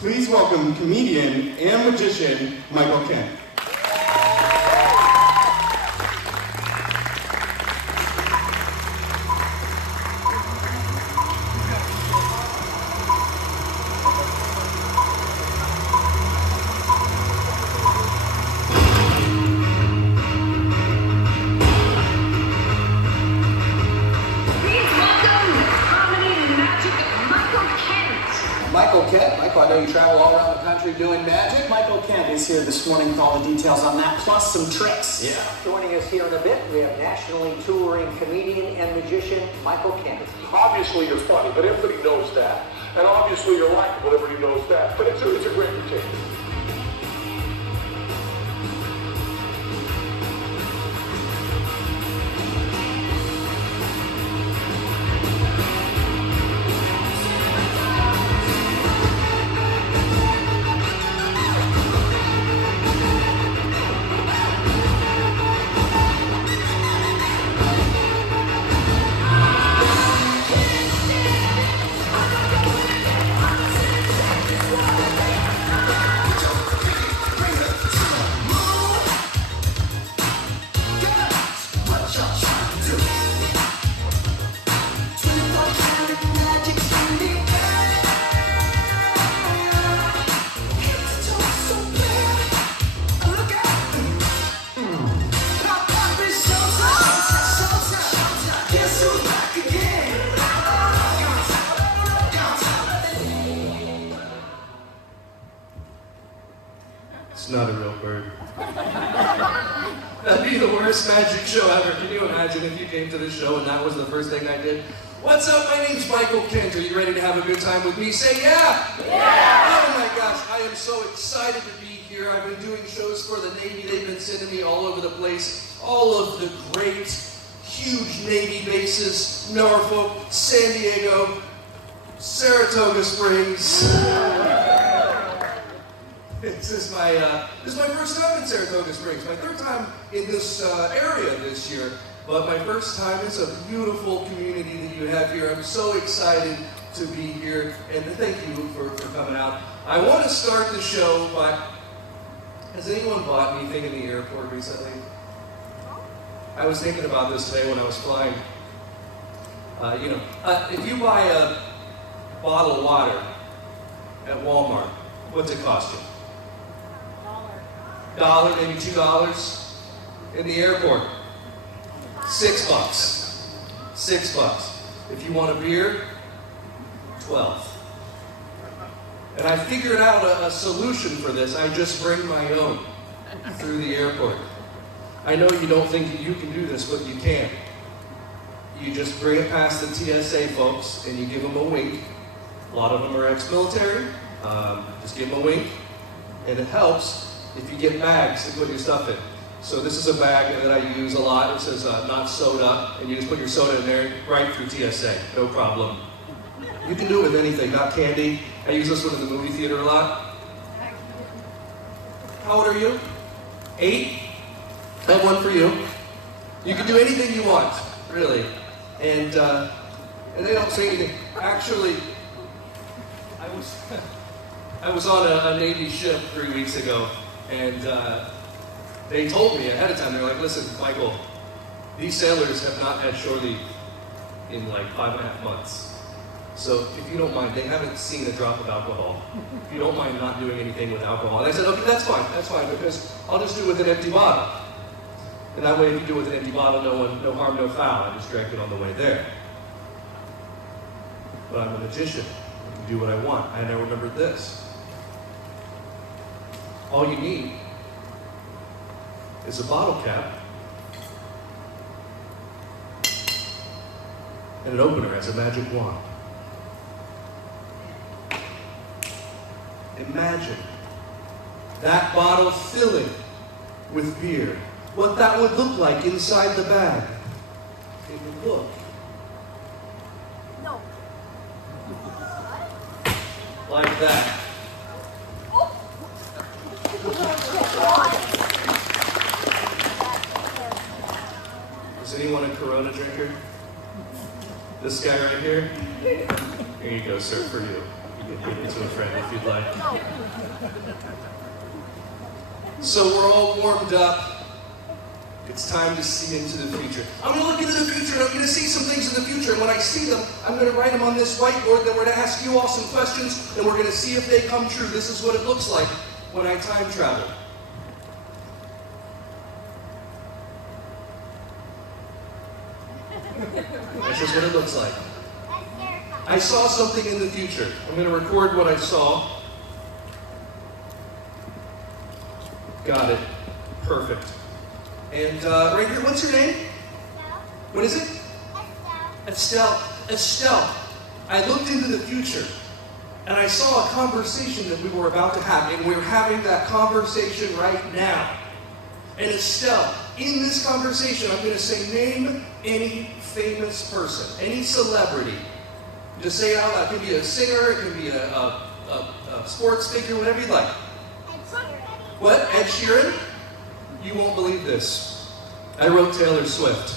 Please welcome comedian and magician, Michael Kent. Michael, I know you travel all around the country doing magic. Michael Kent is here this morning with all the details on that, plus some tricks. Yeah. Joining us here in a bit, we have nationally touring comedian and magician Michael Kent. Obviously you're funny, but everybody knows that. And obviously you're likable, everybody knows that. But it's a great routine. It's not a real bird. That'd be the worst magic show ever. Can you imagine if you came to the show and that was the first thing I did? What's up? My name's Michael Kent. Are you ready to have a good time with me? Say yeah! Yeah! Oh my gosh, I am so excited to be here. I've been doing shows for the Navy. They've been sending me all over the place. All of the great, huge Navy bases. Norfolk, San Diego, Saratoga Springs. This is my first time in Saratoga Springs, my third time in this area this year, but my first time. It's a beautiful community that you have here. I'm so excited to be here, and thank you for coming out. I want to start the show by, has anyone bought anything in the airport recently? I was thinking about this today when I was flying. If you buy a bottle of water at Walmart, what's it cost you? $1, maybe $2 in the airport. $6. $6. If you want a beer, $12. And I figured out a solution for this. I just bring my own through the airport. I know you don't think that you can do this, but you can. You just bring it past the TSA folks and you give them a wink. A lot of them are ex-military. Just give them a wink, and it helps if you get bags to put your stuff in. So this is a bag that I use a lot. It says not soda, and you just put your soda in there right through TSA, no problem. You can do it with anything, not candy. I use this one in the movie theater a lot. How old are you? 8? I have one for you. You can do anything you want, really. And they don't say anything. Actually, I was on a Navy ship 3 weeks ago, and they told me ahead of time, they're like, listen, Michael, these sailors have not had shore leave in like 5.5 months. So if you don't mind, they haven't seen a drop of alcohol. If you don't mind not doing anything with alcohol. And I said, okay, that's fine, because I'll just do it with an empty bottle. And that way, if you do it with an empty bottle, no harm, no foul. I just drank it on the way there. But I'm a magician. I can do what I want. And I remembered this. All you need is a bottle cap and an opener as a magic wand. Imagine that bottle filling with beer. What that would look like inside the bag. It would look. No. Like that. Is anyone a Corona drinker? This guy right here? Here you go, sir, for you. You can give it to a friend if you'd like. So we're all warmed up. It's time to see into the future. I'm going to look into the future, and I'm going to see some things in the future. And when I see them, I'm going to write them on this whiteboard. Then we're going to ask you all some questions, and we're going to see if they come true. This is what it looks like when I time travel. This is what it looks like. I saw something in the future. I'm going to record what I saw. Got it. Perfect. And right here, what's your name? Estelle. What is it? Estelle. Estelle. I looked into the future, and I saw a conversation that we were about to have, and we're having that conversation right now. And Estelle, in this conversation, I'm going to say, name any famous person, any celebrity. Just say it out loud. It could be a singer, it could be a sports figure, whatever you'd like. Ed Sheeran. What? Ed Sheeran? You won't believe this. I wrote Taylor Swift.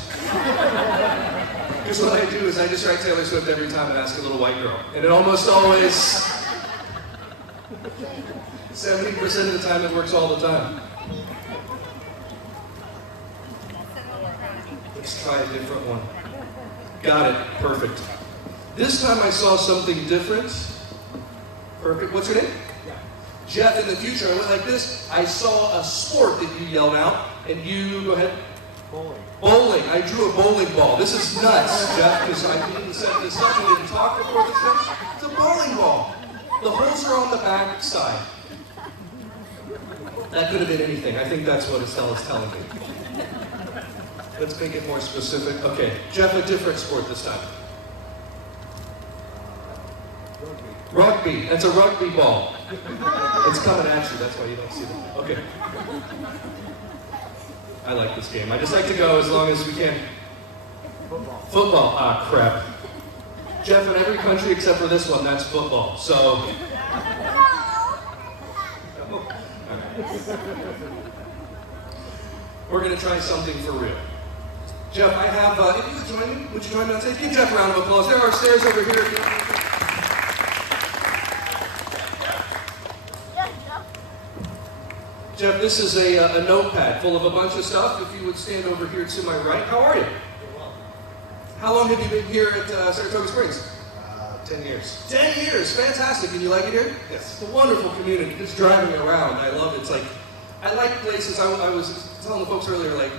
Here's what I do is I just write Taylor Swift every time and ask a little white girl. And it almost always, 70% of the time, it works all the time. Let's try a different one. Got it. Perfect. This time I saw something different. Perfect. What's your name? Jeff, in the future, I went like this. I saw a sport that you yelled out, and you, go ahead. Bowling. Bowling. I drew a bowling ball. This is nuts, Jeff, because I didn't set this up. We didn't talk before this stuff. It's a bowling ball. The holes are on the back side. That could have been anything. I think that's what Estelle is telling me. Let's make it more specific. Okay, Jeff, a different sport this time. Rugby. That's a rugby ball. It's coming at you. That's why you don't see them. Okay. I like this game. I just like to go as long as we can. Football. Ah, crap. Jeff, in every country except for this one, that's football. So. We're going to try something for real. Jeff, I have, if you would join me, would you join me on stage? Give Jeff a round of applause. There are stairs over here. Jeff, this is a notepad full of a bunch of stuff. If you would stand over here to my right. How are you? How long have you been here at Saratoga Springs? 10 years. 10 years. Fantastic. And you like it here? Yes. It's a wonderful community. Just driving around, I love it. It's like, I like places. I was telling the folks earlier, like,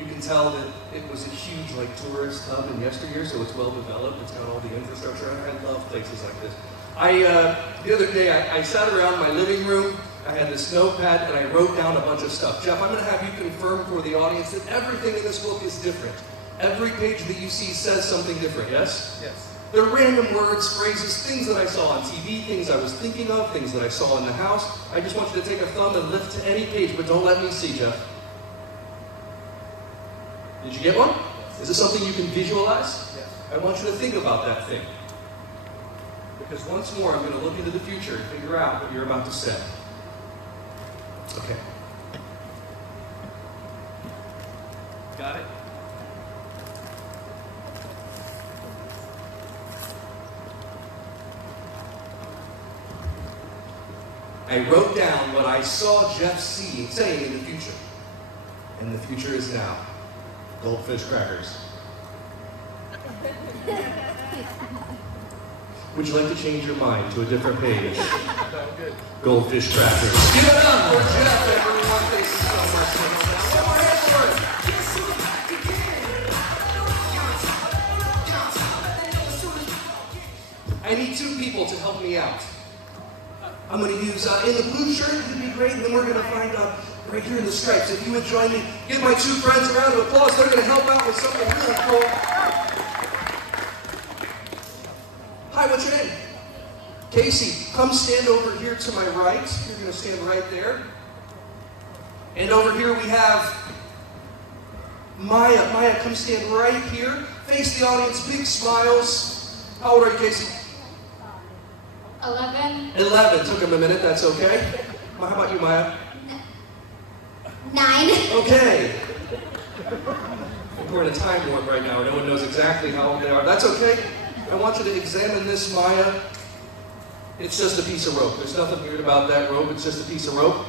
you can tell that it was a huge, like, tourist hub in yesteryear, so it's well developed. It's got all the infrastructure. I love places like this. The other day, I sat around my living room. I had this notepad, and I wrote down a bunch of stuff. Jeff, I'm going to have you confirm for the audience that everything in this book is different. Every page that you see says something different, yes? Yes. They're random words, phrases, things that I saw on TV, things I was thinking of, things that I saw in the house. I just want you to take a thumb and lift to any page, but don't let me see, Jeff. Did you get one? Is this something you can visualize? Yes. I want you to think about that thing. Because once more, I'm going to look into the future and figure out what you're about to say. Okay. Got it? I wrote down what I saw Jeff saying in the future. And the future is now. Goldfish crackers. Would you like to change your mind to a different page? Sounds good. Goldfish crackers. Give it up for Jeff, everyone. Thank you so much. One more hand for it. I need 2 people to help me out. I'm going to use, in the blue shirt, it'd be great, and then we're going to find right here in the stripes. If you would join me, give my 2 friends a round of applause. They're going to help out with something really cool. Hi, what's your name? Casey, come stand over here to my right. You're going to stand right there. And over here we have Maya. Maya, come stand right here. Face the audience, big smiles. How old are you, Casey? 11. 11. Took him a minute, that's okay. How about you, Maya? 9. Okay. We're in a time warp right now. No one knows exactly how old they are. That's okay. I want you to examine this, Maya. It's just a piece of rope. There's nothing weird about that rope. It's just a piece of rope.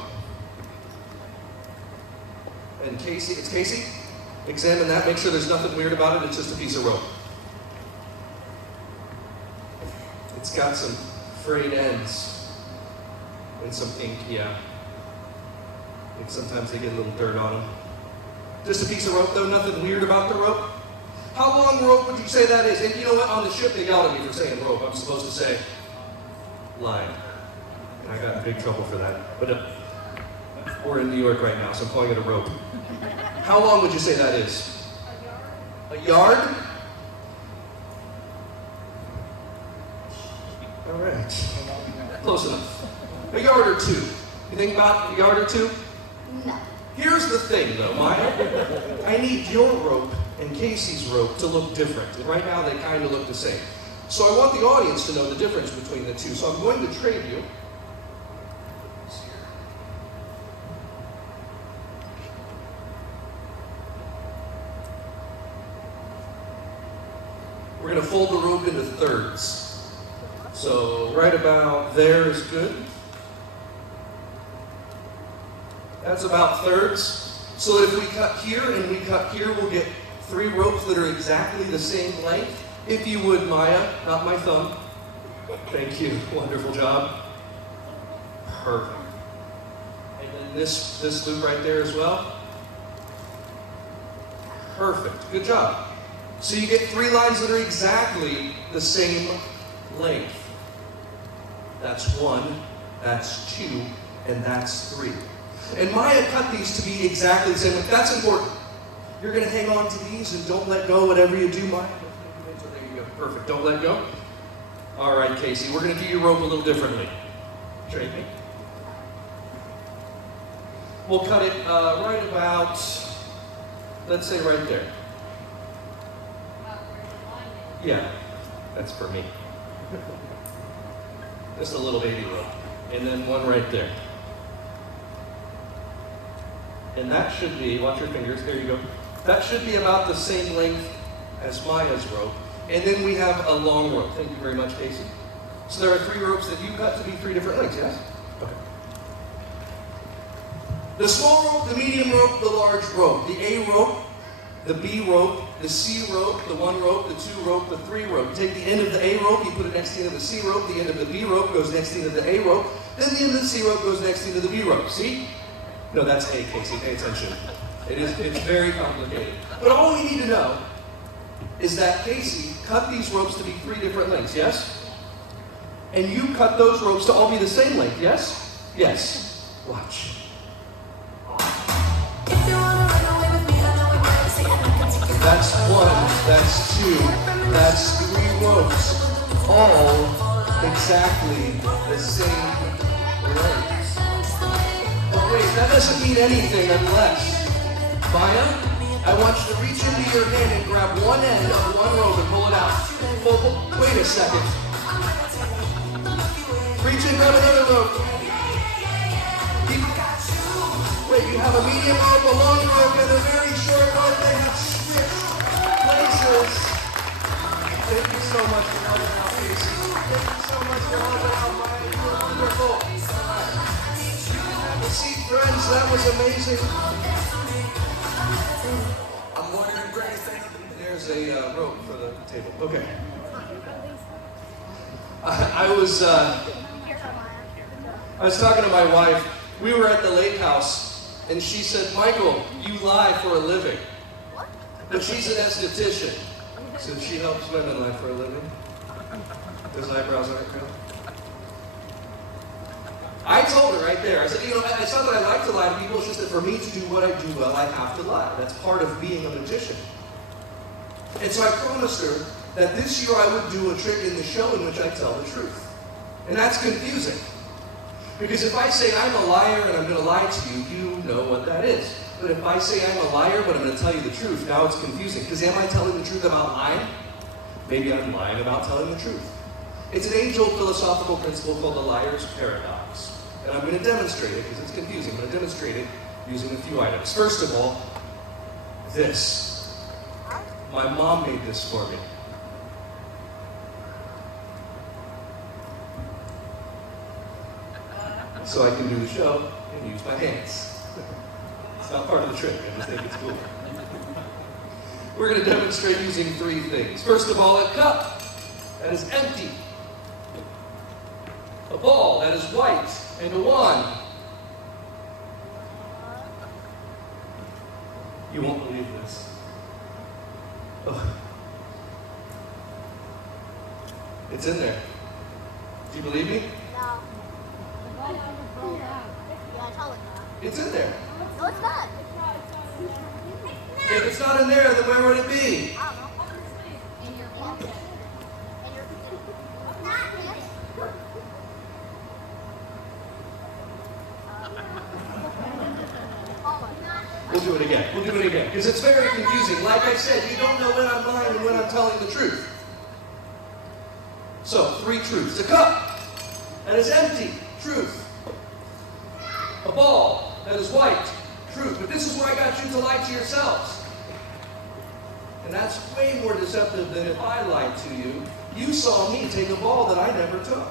And Casey, it's Casey. Examine that. Make sure there's nothing weird about it. It's just a piece of rope. It's got some frayed ends and some ink, yeah. I think sometimes they get a little dirt on them. Just a piece of rope, though. Nothing weird about the rope. How long rope would you say that is? And you know what? On the ship, they yelled at me for saying rope. I'm supposed to say line. And I got in big trouble for that. But we're in New York right now, so I'm calling it a rope. How long would you say that is? A yard? All right. Close enough. A yard or two. You think about a yard or two? No. Here's the thing, though, Maya. I need your rope and Casey's rope to look different. And right now, they kind of look the same. So I want the audience to know the difference between the two. So I'm going to trade you. We're going to fold the rope into thirds. So right about there is good. That's about thirds. So that if we cut here and we cut here, we'll get 3 ropes that are exactly the same length. If you would, Maya, not my thumb. Thank you. Wonderful job. Perfect. And then this loop right there as well. Perfect. Good job. So you get 3 lines that are exactly the same length. That's 1, that's 2, and that's 3. And Maya cut these to be exactly the same length. That's important. You're going to hang on to these and don't let go, whatever you do, Maya. There you go. Perfect. Don't let go. All right, Casey, we're going to do your rope a little differently. Trade me. We'll cut it right about, let's say right there. Yeah, that's for me. Just a little baby rope. And then one right there. And that should be, watch your fingers, there you go. That should be about the same length as Maya's rope. And then we have a long rope. Thank you very much, Casey. So there are 3 ropes that you cut to be 3 different lengths, yes? Okay. The small rope, the medium rope, the large rope. The A rope, the B rope, the C rope, the 1 rope, the 2 rope, the 3 rope. You take the end of the A rope, you put it next to the end of the C rope, the end of the B rope goes next to the end of the A rope, then the end of the C rope goes next to the end of the B rope. See? No, that's A, Casey. Pay attention. It's very complicated. But all we need to know is that Casey cut these ropes to be 3 different lengths, yes? And you cut those ropes to all be the same length, yes? Yes. Watch. That's 1, that's 2, that's 3 ropes, all exactly the same length. But wait, that doesn't mean anything unless, Maya, I want you to reach into your hand and grab one end of 1 rope and pull it out. Well, wait a second. Reach and grab another rope. Wait, you have a medium rope, a long rope, and a very short rope. They have switched places. Thank you so much for helping out, Casey. Thank you so much for helping out, Maya. You were wonderful. Have a seat, friends. That was amazing. I'm wondering, Grace. There's a rope for the table. Okay. I was talking to my wife. We were at the lake house, and she said, "Michael, you lie for a living." But she's an esthetician, so she helps women lie for a living. Those eyebrows aren't real. I told her right there, I said, it's not that I like to lie to people, it's just that for me to do what I do well, I have to lie. That's part of being a magician. And so I promised her that this year I would do a trick in the show in which I tell the truth. And that's confusing. Because if I say I'm a liar and I'm going to lie to you, you know what that is. But if I say I'm a liar but I'm going to tell you the truth, now it's confusing. Because am I telling the truth about lying? Maybe I'm lying about telling the truth. It's an age-old philosophical principle called the liar's paradox. And I'm going to demonstrate it because it's confusing. I'm going to demonstrate it using a few items. First of all, this. My mom made this for me. so I can do the show and use my hands. It's not part of the trick, I just think it's cool. We're going to demonstrate using 3 things. First of all, a cup that is empty, a ball that is white, and a wand. You won't believe this. Oh. It's in there. Do you believe me? No. Yeah, tell it now. It's in there. No, it's not. If it's not in there, then where would it be? I don't know. In your pocket. In your We'll do it again. We'll do it again. Because it's very confusing. Like I said, you don't know when I'm lying and when I'm telling the truth. So, 3 truths. A cup that is empty. Truth. A ball that is white. Truth. But this is where I got you to lie to yourselves. And that's way more deceptive than if I lied to you. You saw me take a ball that I never took.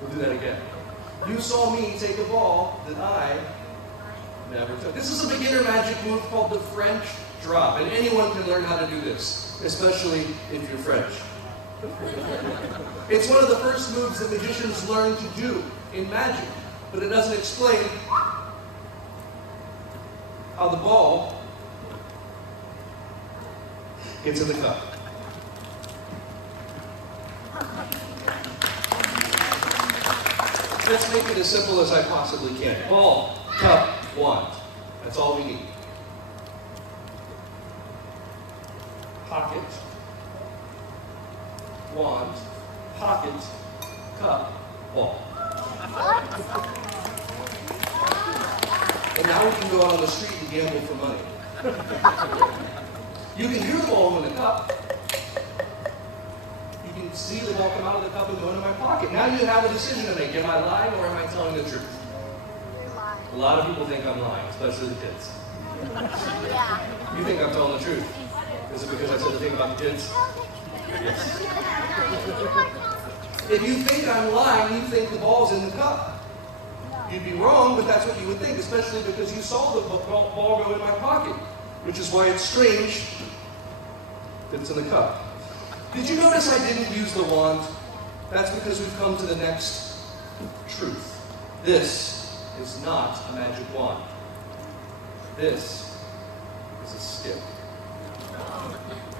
We'll do that again. You saw me take a ball that I never took. This is a beginner magic move called the French drop. And anyone can learn how to do this, especially if you're French. It's one of the first moves that magicians learn to do in magic, but it doesn't explain how the ball gets in the cup. Let's make it as simple as I possibly can. Ball, cup, wand. That's all we need. Pocket, wand, pocket, cup, ball. And now we can go out on the street and gamble for money. You can hear the ball in the cup. You can see the ball come out of the cup and go into my pocket. Now you have a decision to make. Am I lying or am I telling the truth? You're lying. A lot of people think I'm lying, especially the kids. Yeah. You think I'm telling the truth. Is it because I said the thing about the kids? Yes. If you think I'm lying, you think the ball's in the cup. You'd be wrong, but that's what you would think, especially because you saw the ball go in my pocket, which is why it's strange that it's in the cup. Did you notice I didn't use the wand? That's because we've come to the next truth. This is not a magic wand. This is a stick.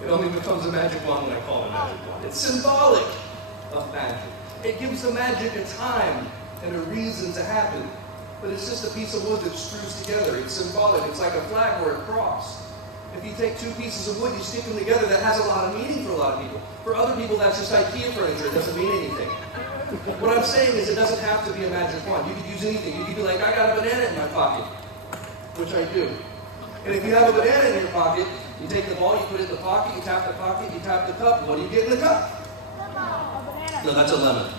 It only becomes a magic wand when I call it a magic wand. It's symbolic of magic. It gives the magic a time and a reason to happen. But it's just a piece of wood that screws together. It's symbolic. It's like a flag or a cross. If you take 2 pieces of wood, you stick them together, that has a lot of meaning for a lot of people. For other people, that's just IKEA furniture. It doesn't mean anything. What I'm saying is it doesn't have to be a magic wand. You could use anything. You could be like, I got a banana in my pocket, which I do. And if you have a banana in your pocket, you take the ball, you put it in the pocket, you tap the pocket, you tap the cup. What do you get in the cup? No, that's a lemon.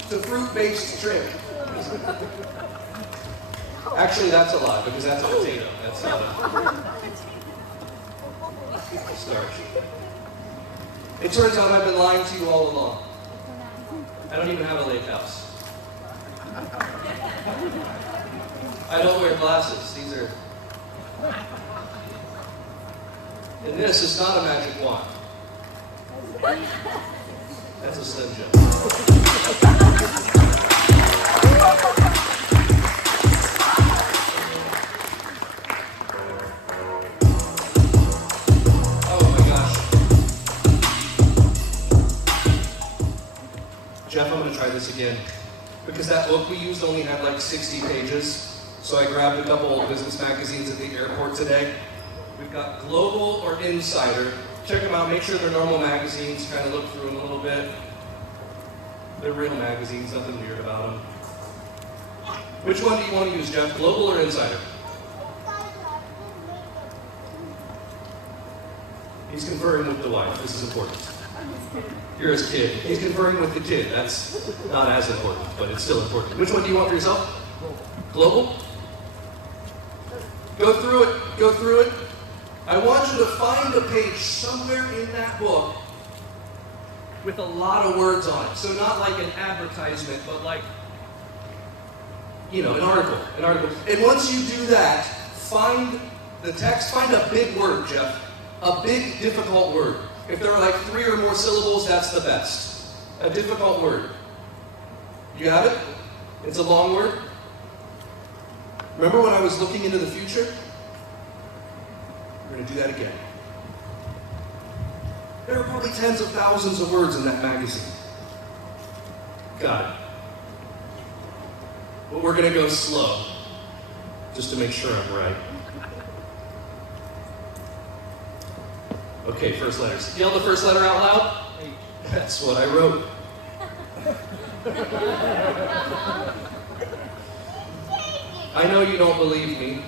It's a fruit-based trick. Actually, that's a lie, because that's a potato. That's not a starch. It turns out I've been lying to you all along. I don't even have a lake house. I don't wear glasses. These are... And this is not a magic wand. That's a Slim Jim. Jeff, I'm going to try this again. Because that book we used only had like 60 pages. So I grabbed a couple old business magazines at the airport today. We've got Global or Insider. Check them out, make sure they're normal magazines, kind of look through them a little bit. They're real magazines, nothing weird about them. Which one do you want to use, Jeff? Global or Insider? He's conferring with the wife. This is important. You're his kid. He's conferring with the kid. That's not as important, but it's still important. Which one do you want for yourself? Global? Go through it. Go through it. I want you to find a page somewhere in that book with a lot of words on it. So not like an advertisement, but like, you know, an article. And once you do that, find the text, find a big word, Jeff. A big, difficult word. If there are like 3 or more syllables, that's the best. A difficult word. You have it? It's a long word. Remember when I was looking into the future? We're going to do that again. There are probably tens of thousands of words in that magazine. Got it. But we're going to go slow, just to make sure I'm right. Okay, first letters. Yell the first letter out loud. H. That's what I wrote. I know you don't believe me,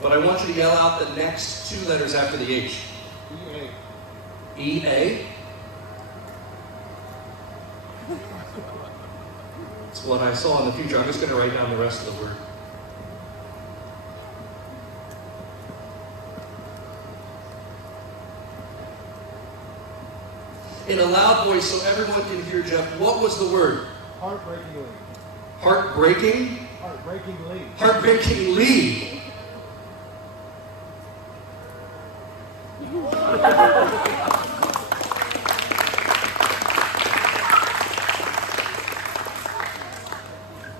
but I want you to yell out the next 2 letters after the H. E-A. E-A? It's what I saw in the future. I'm just going to write down the rest of the word. In a loud voice so everyone can hear, Jeff, what was the word? Heartbreakingly. Heartbreaking? Heartbreakingly. Heartbreakingly.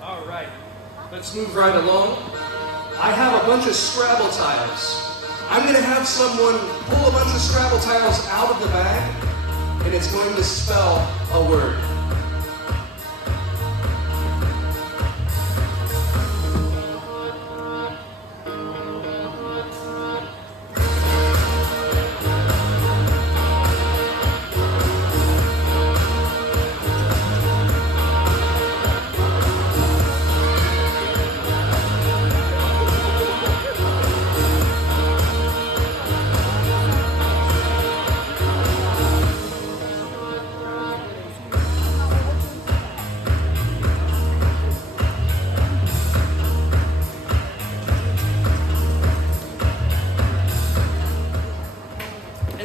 All right, let's move right along. I have a bunch of Scrabble tiles. I'm going to have someone pull a bunch of Scrabble tiles out of the bag, and it's going to spell a word.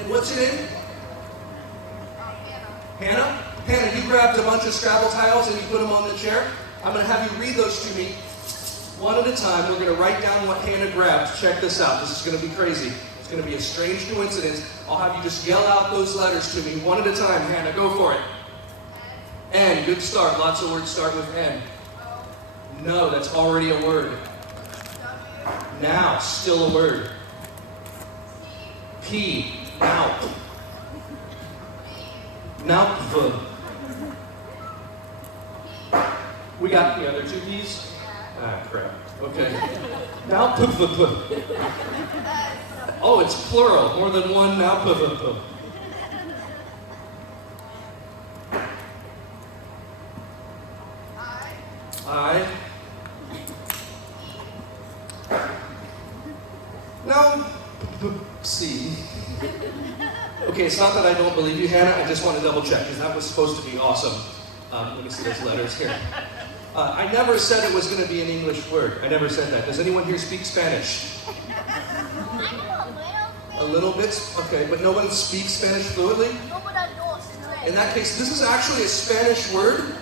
What's your name? Hannah? Hannah, you grabbed a bunch of Scrabble tiles and you put them on the chair. I'm going to have you read those to me one at a time. We're going to write down what Hannah grabbed. Check this out. This is going to be crazy. It's going to be a strange coincidence. I'll have you just yell out those letters to me one at a time. Hannah, go for it. N. Good start. Lots of words start with N. No, that's already a word. Now, still a word. P. Now. Now. We got the other 2 P's? Ah, crap. Okay. Now. Oh, it's plural. More than one. Now. I. Now. C. Okay, it's not that I don't believe you, Hannah. I just want to double check because that was supposed to be awesome. Let me see those letters here. I never said it was going to be an English word. I never said that. Does anyone here speak Spanish? A little bit? Okay, but no one speaks Spanish fluently? In that case, this is actually a Spanish word.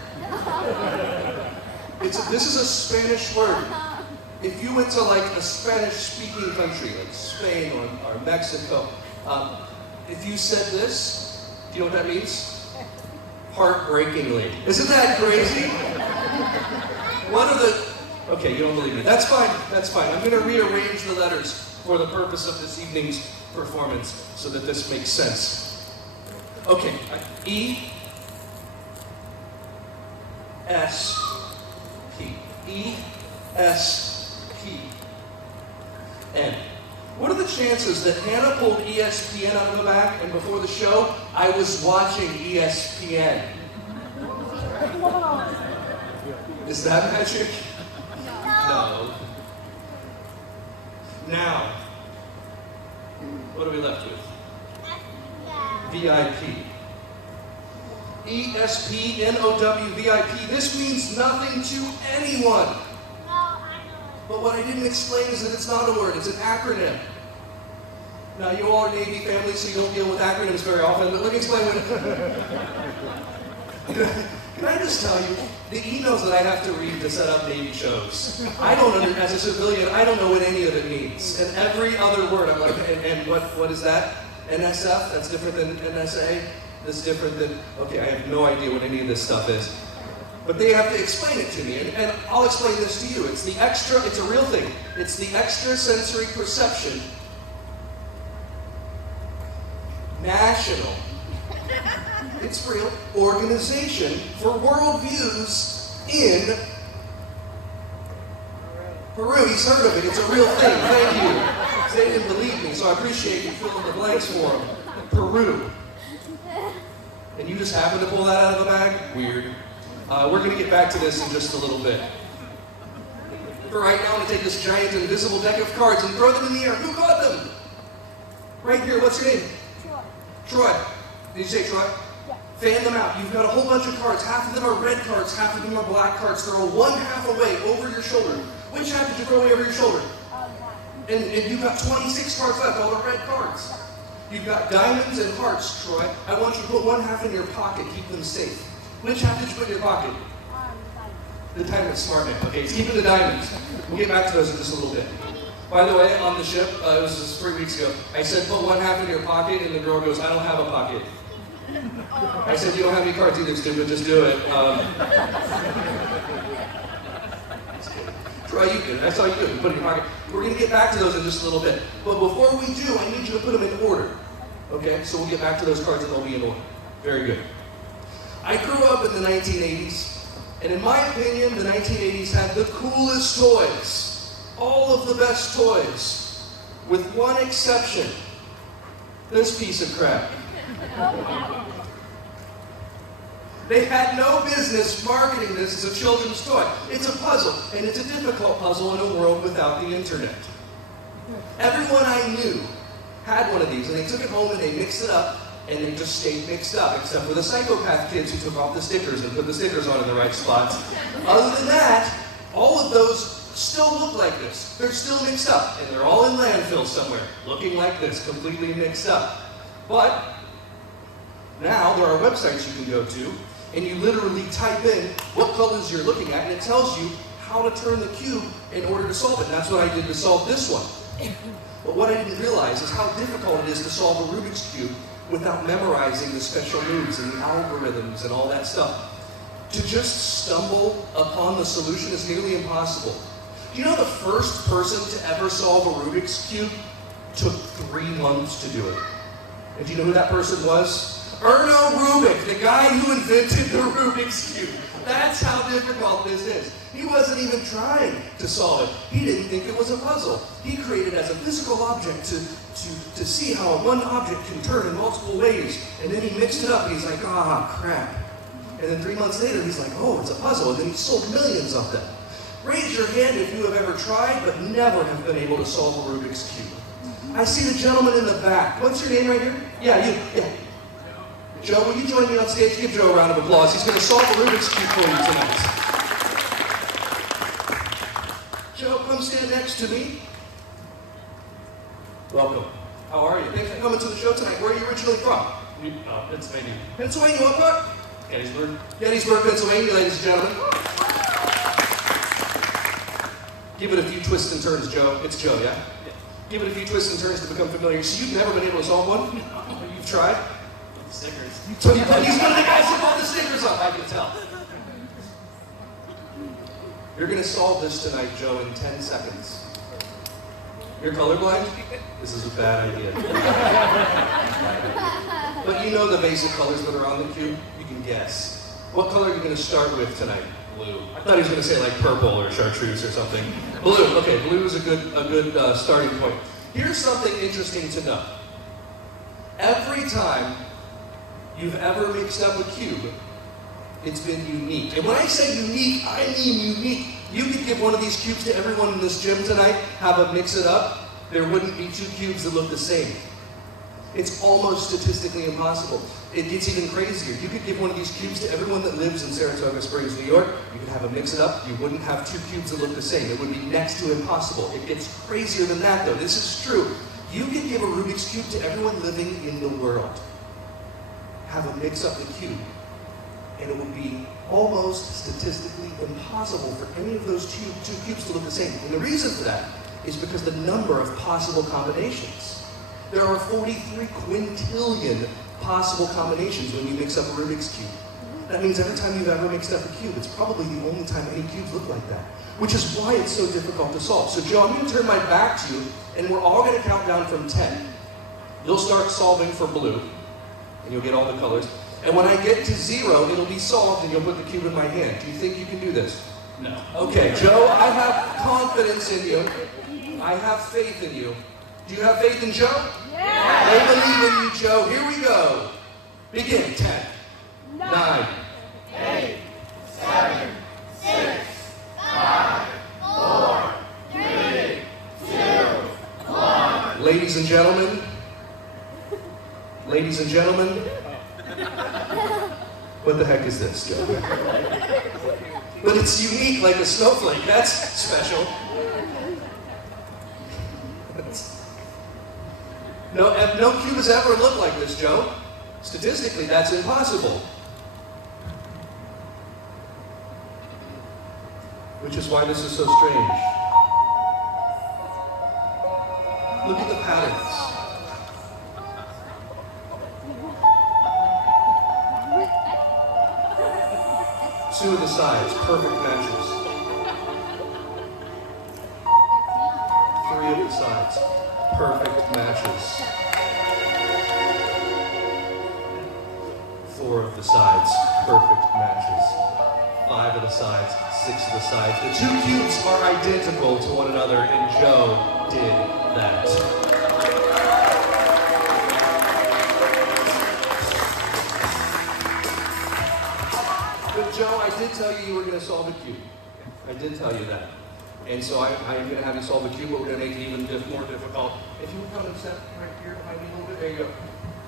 This is a Spanish word. If you went to like a Spanish-speaking country, like Spain or Mexico, if you said this, do you know what that means? Heartbreakingly. Isn't that crazy? One of the... Okay, you don't believe me. That's fine. That's fine. I'm going to rearrange the letters for the purpose of this evening's performance so that this makes sense. Okay. E. S. P. E. S. P. N. What are the chances that Hannah pulled ESPN out of the bag and before the show, I was watching ESPN? Is that magic? No. Now, what are we left with? VIP. ESPNOW VIP. This means nothing to anyone. But what I didn't explain is that it's not a word, it's an acronym. Now, you all are Navy families, so you don't deal with acronyms very often, but let me explain what... Can I just tell you, the emails that I have to read to set up Navy shows, as a civilian, I don't know what any of it means. And every other word, I'm like, and what is that? NSF? That's different than NSA? That's different than... Okay, I have no idea what any of this stuff is. But they have to explain it to me, and I'll explain this to you. It's a real thing. It's the extrasensory perception, national, it's real, organization for worldviews in Peru. He's heard of it. It's a real thing. Thank you. They didn't believe me, so I appreciate you filling the blanks for them. Peru. And you just happen to pull that out of the bag? Weird. We're going to get back to this in just a little bit. For right now, I'm going to take this giant invisible deck of cards and throw them in the air. Who caught them? Right here. What's your name? Troy. Did you say Troy? Yeah. Fan them out. You've got a whole bunch of cards. Half of them are red cards, half of them are black cards. Throw one half away over your shoulder. Which half did you throw away over your shoulder? And you've got 26 cards left, all the red cards. You've got diamonds and hearts, Troy. I want you to put one half in your pocket, keep them safe. Which half did you put in your pocket? The diamond's smart man. Okay, he's keeping the diamonds. We'll get back to those in just a little bit. By the way, on the ship, it was just 3 weeks ago, I said, put one half in your pocket, and the girl goes, I don't have a pocket. I said, you don't have any cards either, stupid, just do it. Troy, you did it. That's all you do. You put it in your pocket. We're going to get back to those in just a little bit. But before we do, I need you to put them in order. Okay? So we'll get back to those cards and they'll be in order. Very good. I grew up in the 1980s, and in my opinion, the 1980s had the coolest toys. All of the best toys, with one exception. This piece of crap. They had no business marketing this as a children's toy. It's a puzzle, and it's a difficult puzzle in a world without the internet. Everyone I knew had one of these, and they took it home and they mixed it up, and they just stayed mixed up, except for the psychopath kids who took off the stickers and put the stickers on in the right spots. Other than that, all of those still look like this. They're still mixed up, and they're all in landfills somewhere, looking like this, completely mixed up. But now there are websites you can go to, and you literally type in what colors you're looking at, and it tells you how to turn the cube in order to solve it. And that's what I did to solve this one. But what I didn't realize is how difficult it is to solve a Rubik's Cube without memorizing the special moves and the algorithms and all that stuff. To just stumble upon the solution is nearly impossible. Do you know the first person to ever solve a Rubik's Cube took 3 months to do it? And do you know who that person was? Erno Rubik, the guy who invented the Rubik's Cube. That's how difficult this is. He wasn't even trying to solve it. He didn't think it was a puzzle. He created it as a physical object to see how one object can turn in multiple ways. And then he mixed it up and he's like, ah, crap. And then 3 months later, he's like, oh, it's a puzzle. And then he sold millions of them. Raise your hand if you have ever tried but never have been able to solve a Rubik's Cube. I see the gentleman in the back. What's your name right here? Yeah, you. Yeah. Joe, will you join me on stage? Give Joe a round of applause. He's going to solve a Rubik's Cube for you tonight. Joe, come stand next to me. Welcome. How are you? Thanks for coming to the show tonight. Where are you originally from? Pennsylvania. Pennsylvania, what part? Gettysburg. Gettysburg, Pennsylvania, ladies and gentlemen. Give it a few twists and turns, Joe. It's Joe, yeah? Yeah. Give it a few twists and turns to become familiar. So you've never been able to solve one? You've tried? With the stickers. So he's one of the guys who put the stickers up, I can tell. You're going to solve this tonight, Joe, in 10 seconds. You're colorblind? This is a bad idea. But you know the basic colors that are on the cube? You can guess. What color are you going to start with tonight? Blue. I thought he was going to say like purple or chartreuse or something. Blue. Okay, blue is a good starting point. Here's something interesting to know. Every time you've ever mixed up a cube, it's been unique. And when I say unique, I mean unique. You could give one of these cubes to everyone in this gym tonight, have them mix it up, there wouldn't be 2 cubes that look the same. It's almost statistically impossible. It gets even crazier. You could give one of these cubes to everyone that lives in Saratoga Springs, New York. You could have them mix it up. You wouldn't have 2 cubes that look the same. It would be next to impossible. It gets crazier than that, though. This is true. You can give a Rubik's Cube to everyone living in the world. Have them mix up the cube, and it would be almost statistically impossible for any of those two cubes to look the same. And the reason for that is because the number of possible combinations. There are 43 quintillion possible combinations when you mix up a Rubik's Cube. That means every time you've ever mixed up a cube, it's probably the only time any cubes look like that, which is why it's so difficult to solve. So Joe, I'm going to turn my back to you, and we're all going to count down from 10. You'll start solving for blue, and you'll get all the colors. And when I get to 0, it'll be solved, and you'll put the cube in my hand. Do you think you can do this? No. Okay, Joe, I have confidence in you. I have faith in you. Do you have faith in Joe? Yeah. They believe in you, Joe. Here we go. Begin. 10, 9, 8, 7, 6, 5, 4, 3, 2, 1. Ladies and gentlemen, what the heck is this, Joe? But it's unique like a snowflake. That's special. No cube has ever looked like this, Joe. Statistically, that's impossible. Which is why this is so strange. Look at the patterns. Two of the sides, perfect matches. Three of the sides, perfect matches. Four of the sides, perfect matches. Five of the sides, six of the sides. The two cubes are identical to one another, and Joe did that. But Joe, I did tell you were going to solve the cube. I did tell you that. And so I'm going to have you solve the cube, but we're going to make it even more difficult. If you would come and step right here behind me a little bit, there you go.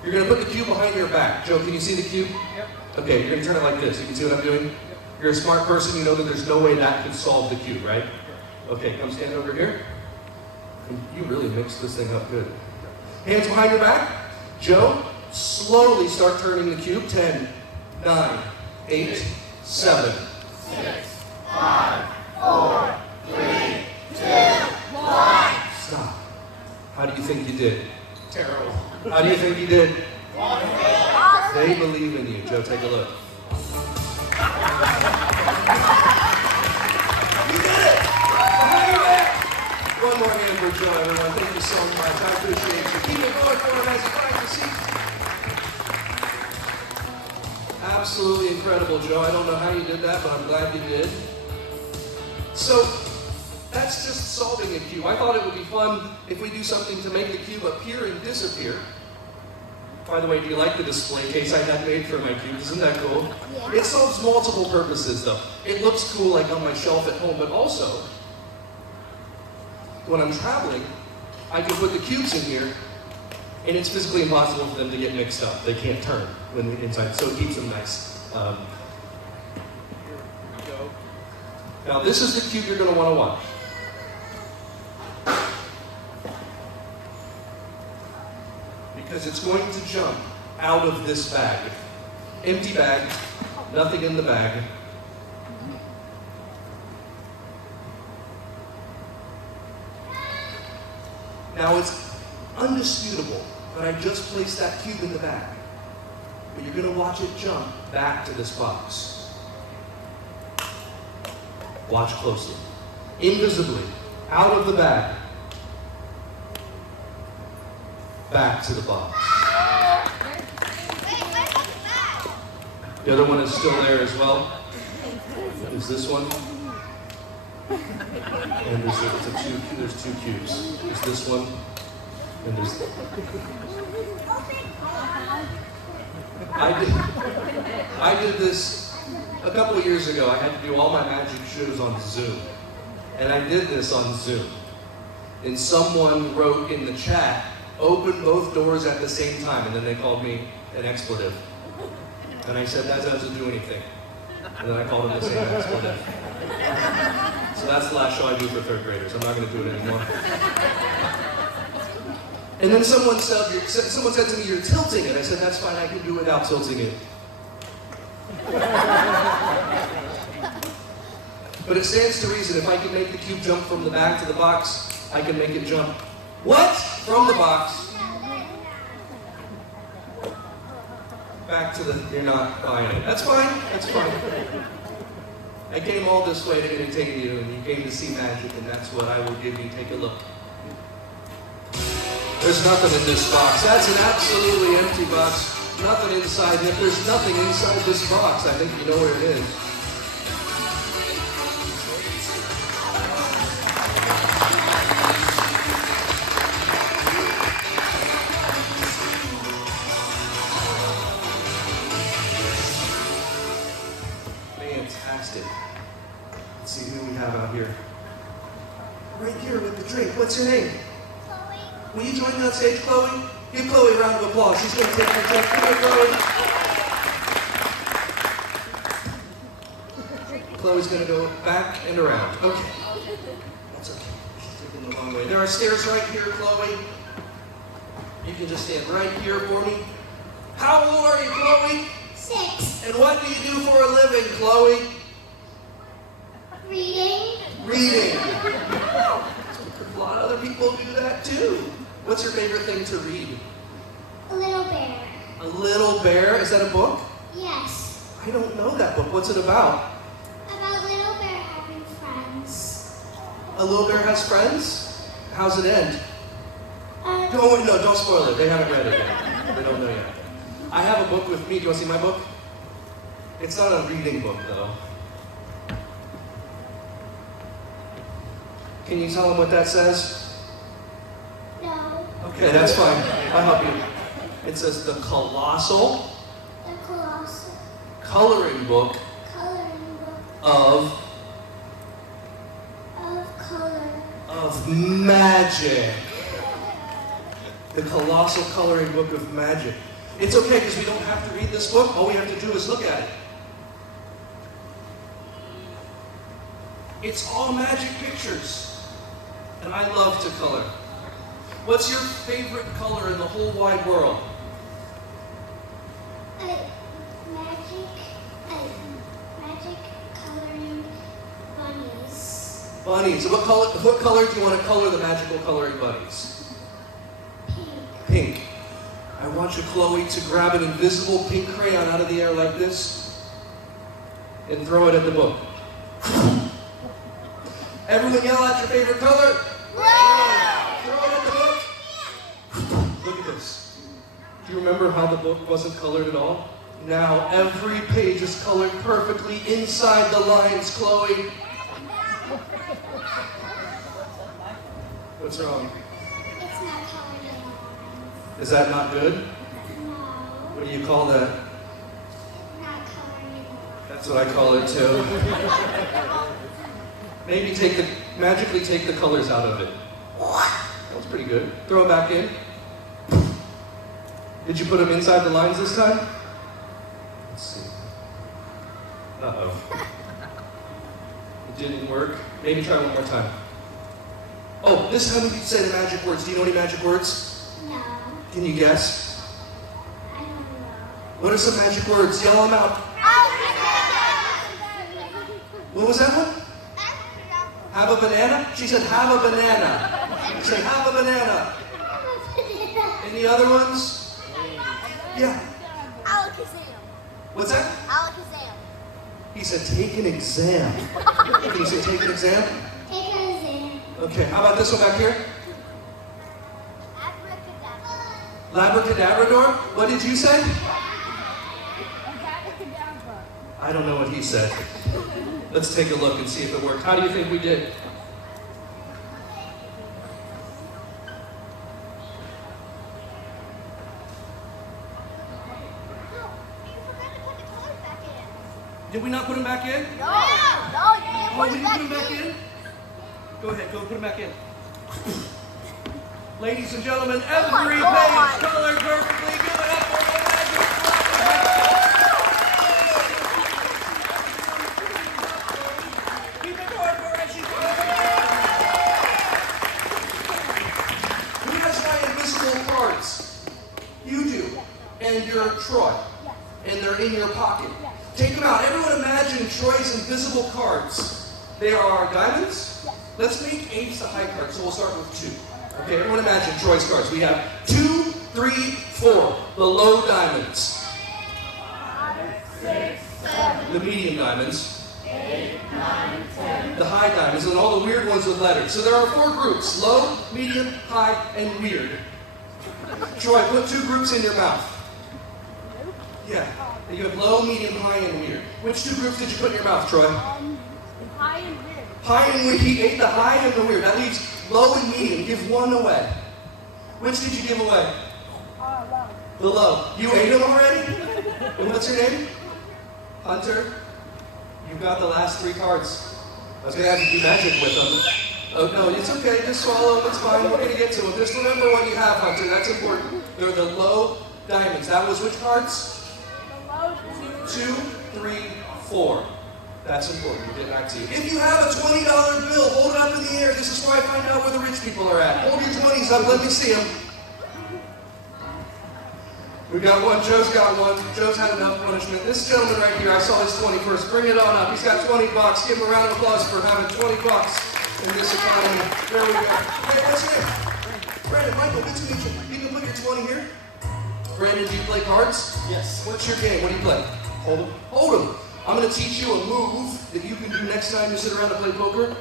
You're going to put the cube behind your back. Joe, can you see the cube? Yep. Okay, you're going to turn it like this. You can see what I'm doing? Yep. You're a smart person. You know that there's no way that could solve the cube, right? Okay, come stand over here. You really mixed this thing up good. Hands behind your back. Joe, slowly start turning the cube. 10, 9, 8, 7, 6, 5, 4, 3, 2, 1. Stop. How do you think you did? Terrible. How do you think you did? They believe in you. Joe, take a look. You did it! Behind your back. One more hand for Joe, everyone. Thank you so much. I appreciate you. Keep it going for him as he finds the seat. Absolutely incredible, Joe. I don't know how you did that, but I'm glad you did. So, that's just solving a cube. I thought it would be fun if we do something to make the cube appear and disappear. By the way, do you like the display case I had made for my cubes? Isn't that cool? Yeah. It solves multiple purposes, though. It looks cool like on my shelf at home, but also, when I'm traveling, I can put the cubes in here, and it's physically impossible for them to get mixed up. They can't turn when they're inside, so it keeps them nice. Here we go. Now, this is the cube you're going to want to watch. Because it's going to jump out of this bag. Empty bag, nothing in the bag. Now it's undisputable that I just placed that cube in the bag. But you're going to watch it jump back to this box. Watch closely. Invisibly, out of the bag. Back to the box. The other one is still there as well. There's this one. And there's two cubes. There's this one. And there's... I did this a couple of years ago. I had to do all my magic shows on Zoom. And I did this on Zoom. And someone wrote in the chat, open both doors at the same time, and then they called me an expletive. And I said, that doesn't do anything. And then I called him the same expletive. So that's the last show I do for third graders. I'm not going to do it anymore. And then someone said to me, "You're tilting it." I said, "That's fine, I can do without tilting it." But it stands to reason, if I can make the cube jump from the back to the box, I can make it jump. What? From the box. Back to the, you're not buying it. That's fine, that's fine. I came all this way to entertain you, and you came to see magic, and that's what I will give you. Take a look. There's nothing in this box. That's an absolutely empty box. Nothing inside. And if there's nothing inside this box, I think you know where it is. Fantastic. Let's see who we have out here. Right here with the drink. What's your name? Will you join me on stage, Chloe? Give Chloe a round of applause. She's going to take her drink. Come here, Chloe. Chloe's going to go back and around. Okay. That's okay. She's taking the long way. There are stairs right here, Chloe. You can just stand right here for me. How old are you, Chloe? 6. And what do you do for a living, Chloe? Reading. Reading. A lot of other people do that too. What's your favorite thing to read? A Little Bear. A Little Bear? Is that a book? Yes. I don't know that book. What's it about? About Little Bear having friends. A little bear has friends? How's it end? Uh, Don't spoil it. They haven't read it yet. They don't know yet. I have a book with me. Do you want to see my book? It's not a reading book, though. Can you tell them what that says? No. Okay, that's fine. I'll help you. It says the Colossal The Colossal Coloring Book Coloring Book of Magic. The Colossal Coloring Book of Magic. It's okay because we don't have to read this book. All we have to do is look at it. It's all magic pictures. And I love to color. What's your favorite color in the whole wide world? Magic coloring bunnies. Bunnies. What color do you want to color the magical coloring bunnies? Pink. Pink. I want you, Chloe, to grab an invisible pink crayon out of the air like this and throw it at the book. Everyone yell out your favorite color. Throw it at the book. Look at this. Do you remember how the book wasn't colored at all? Now every page is colored perfectly inside the lines, Chloe. What's wrong? It's not colored in lines. Is that not good? No. What do you call that? Not coloring in lines. That's what I call it too. Maybe magically take the colors out of it. That was pretty good. Throw it back in. Did you put them inside the lines this time? Let's see. Uh-oh. It didn't work. Maybe try one more time. Oh, this time we can say the magic words. Do you know any magic words? No. Can you guess? I don't know. What are some magic words? Yell them out. What was that one? Have a banana? She said, have a banana. Say, have a banana. Any other ones? Yeah. Alakazam. What's that? Alakazam. He said, take an exam. Can you say, take an exam? Take an exam. Okay, how about this one back here? Abracadabra. Labracadabrador? What did you say? I don't know what he said. Let's take a look and see if it worked. How do you think we did? Did we not put them back in? No, you didn't Oh, put we it didn't back put them back in? Go ahead, go put them back in. Ladies and gentlemen, every page colored perfectly. Give it up for the magic. Keep it going for her. She's going. Who has my invisible nice invisible cards. They are diamonds. Let's make ace a high card, so we'll start with 2. Okay, everyone imagine Troy's cards. We have 2, 3, 4, the low diamonds. 6, 7, The medium diamonds. 8, 9, 10. The high diamonds, and all the weird ones with letters. So there are 4 groups: low, medium, high, and weird. Troy, put 2 groups in your mouth. Yeah. You have low, medium, high, and weird. Which 2 groups did you put in your mouth, Troy? High and weird. High and weird. He ate the high and the weird. That leaves low and medium. Give 1 away. Which did you give away? Low. The low. You ate them already? And what's your name? Hunter. You've got the last 3 cards. I was going to have you do magic with them. Oh, no, it's okay. Just swallow them. It's fine. We're going to get to them. Just remember what you have, Hunter. That's important. They're the low diamonds. That was which cards? The low 2, 3, 4. That's important. We'll get back to you. If you have a $20 bill, hold it up in the air. This is where I find out where the rich people are at. Hold your 20s up. Let me see them. We got one. Joe's got one. Joe's had enough punishment. This gentleman right here, I saw his 20 first. Bring it on up. He's got 20 bucks. Give him a round of applause for having 20 bucks in this economy. There we go. Hey, what's your name? Brandon, Michael, good to meet you. You can put your 20 here. Brandon, do you play cards? Yes. What's your game? What do you play? Hold 'em. Hold 'em. I'm going to teach you a move that you can do next time you sit around and play poker.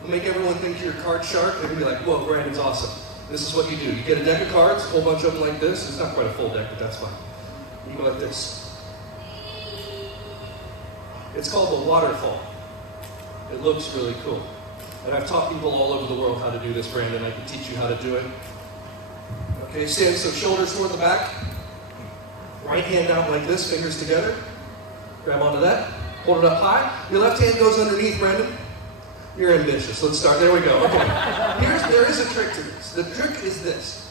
It'll make everyone think you're a card shark. They're going to be like, whoa, Brandon's awesome. This is what you do. You get a deck of cards, a whole bunch of them like this. It's not quite a full deck, but that's fine. You go like this. It's called the waterfall. It looks really cool. And I've taught people all over the world how to do this, Brandon. I can teach you how to do it. Okay, stand so shoulders toward the back. Right hand out like this, fingers together. Grab onto that. Hold it up high. Your left hand goes underneath, Brandon. You're ambitious. Let's start. There we go. Okay. There is a trick to this. The trick is this.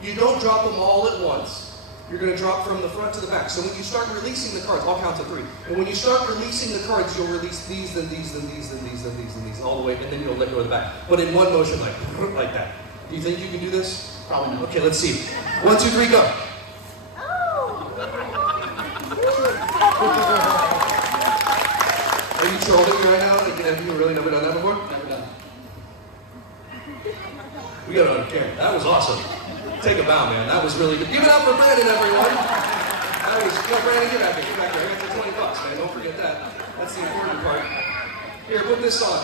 You don't drop them all at once. You're going to drop from the front to the back. So when you start releasing the cards, I'll count to 3. And when you start releasing the cards, you'll release these, then these, then these, then these, then these, then these, all the way, and then you'll let go of the back. But in one motion, like that. Do you think you can do this? Probably not. Okay, let's see. 1, 2, 3, go. Are you trolling me right now? Have you really never done that before? Never done. We got it on camera. That was awesome. Take a bow, man. That was really good. Give it up for Brandon, everyone. That was, Brandon, get back there. Get back there. I got the 20 bucks, man. Don't forget that. That's the important part. Here, put this on.